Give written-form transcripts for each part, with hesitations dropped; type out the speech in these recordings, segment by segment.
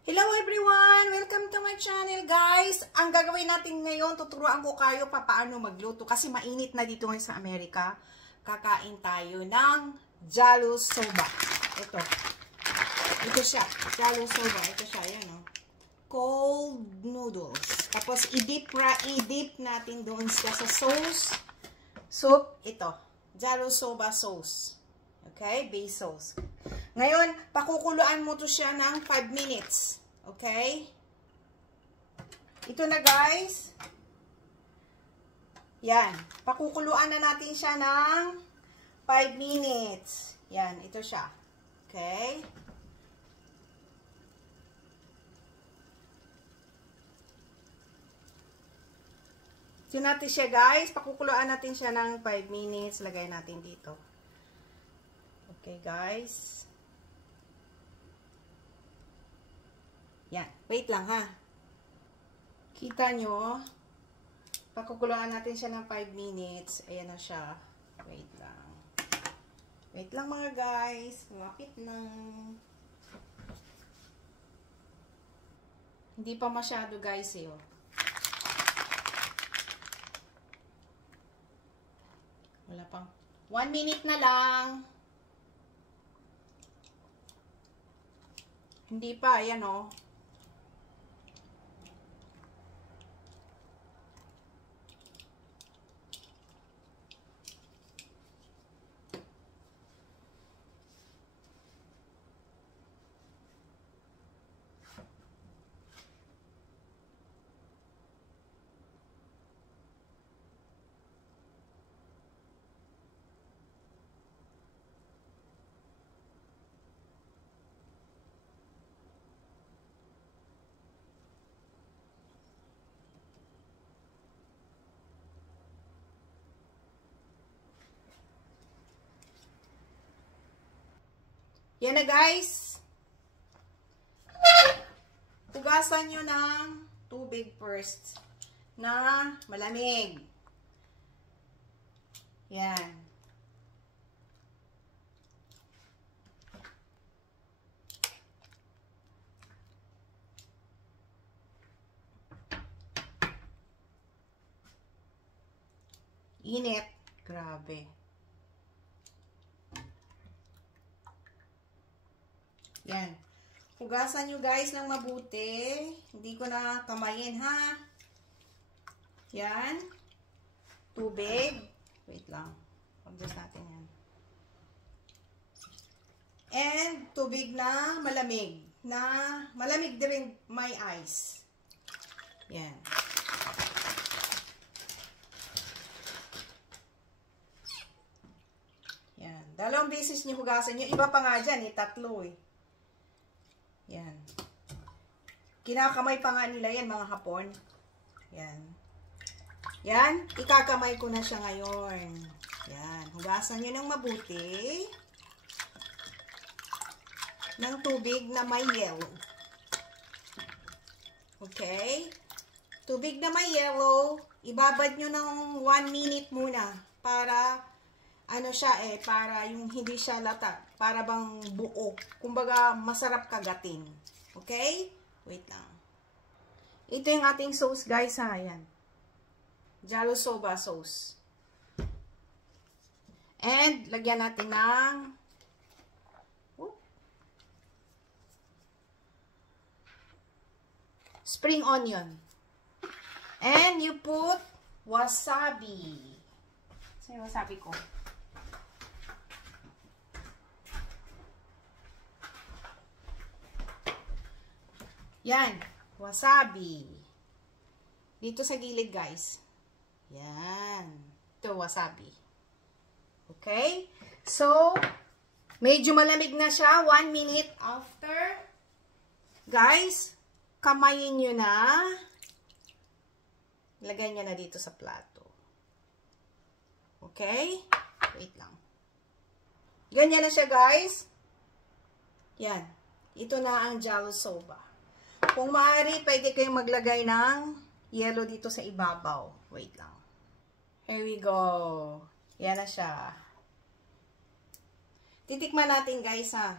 Hello everyone! Welcome to my channel guys! Ang gagawin natin ngayon, tuturuan ko kayo paano magluto kasi mainit na dito ngayon sa Amerika. Kakain tayo ng Jalo Soba. Ito siya. Jalo Soba. Ito siya. Yan o. Cold noodles. Tapos i-dip natin doon siya sa sauce. Soup. Ito. Jalo Soba sauce. Okay? Base sauce. Ngayon, pakukuluan mo to siya ng 5 minutes. Okay? Ito na guys. Yan. Pakukuluan na natin siya ng 5 minutes. Yan. Ito siya. Okay? Ito natin siya guys. Pakukuluan natin siya ng 5 minutes. Lagay natin dito. Okay guys. Yan. Wait lang ha. Kita nyo. Pakukuluan natin siya ng 5 minutes. Ayan na siya. Wait lang. Wait lang mga guys. Malapit na. Hindi pa masyado guys eh. Oh. Wala pang. 1 minute na lang. Hindi pa. Ayan o. Yan na guys. Hugasan nyo ng tubig first na malamig. Yan. Init. Grabe. Yan. Hugasan nyo guys ng mabuti. Hindi ko na kamayin ha. Yan. Tubig. Wait lang. Pag-gas natin yan. And tubig na malamig. Malamig din may ice. Yan. Yan. 2 beses nyo hugasan nyo. Iba pa nga dyan 3 eh. Yan. Kinakamay pa nga nila yan, mga Hapon. Yan. Yan. Ikakamay ko na siya ngayon. Yan. Hugasan nyo ng mabuti. Ng tubig na may yellow. Okay? Tubig na may yellow. Ibabad nyo ng 1 minute muna. Para ano siya para yung hindi siya lata, para bang buo. Kumbaga, masarap kagatin. Okay? Wait lang. Ito yung ating sauce, guys, ha. Ayan. Jalo Soba sauce. And, lagyan natin ng spring onion. And, you put wasabi. Saan yung wasabi ko? Yan, wasabi. Dito sa gilid, guys. Yan. Ito, wasabi. Okay? So, medyo malamig na siya. 1 minute after. Guys, kamayin nyo na. Lagay nyo na dito sa plato. Okay? Wait lang. Ganyan na siya, guys. Yan. Ito na ang Jalo Soba. Kung maaari, pwede kayong maglagay ng yellow dito sa ibabaw. Wait lang. Here we go. Yan na siya. Titikman natin guys ha.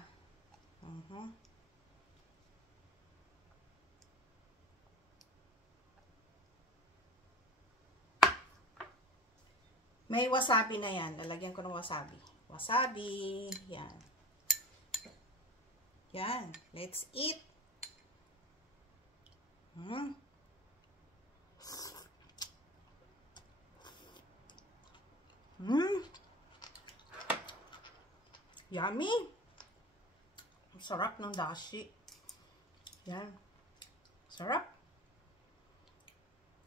May wasabi na yan. Lalagyan ko ng wasabi. Wasabi. Yan. Yan. Let's eat. Yummy. Sarap ng dashi. Yan. Sarap.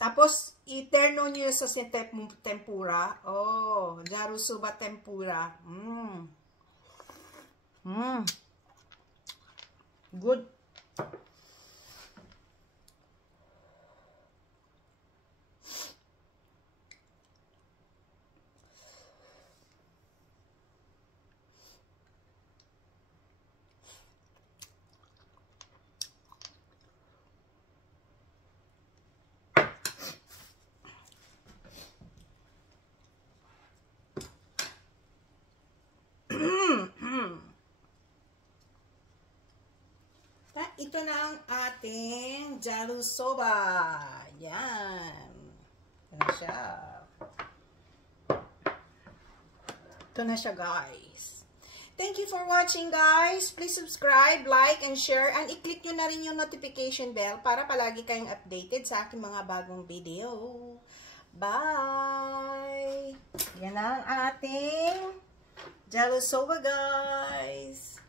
Tapos, iterno nyo sa tempura. Oh, Jarusoba tempura. Good. Ito na ang ating Jarusoba. Yan. Ito na siya. Ito na siya, guys. Thank you for watching, guys. Please subscribe, like, and share. And i-click nyo na rin yung notification bell para palagi kayong updated sa aking mga bagong video. Bye! Yan ang ating Jarusoba, guys.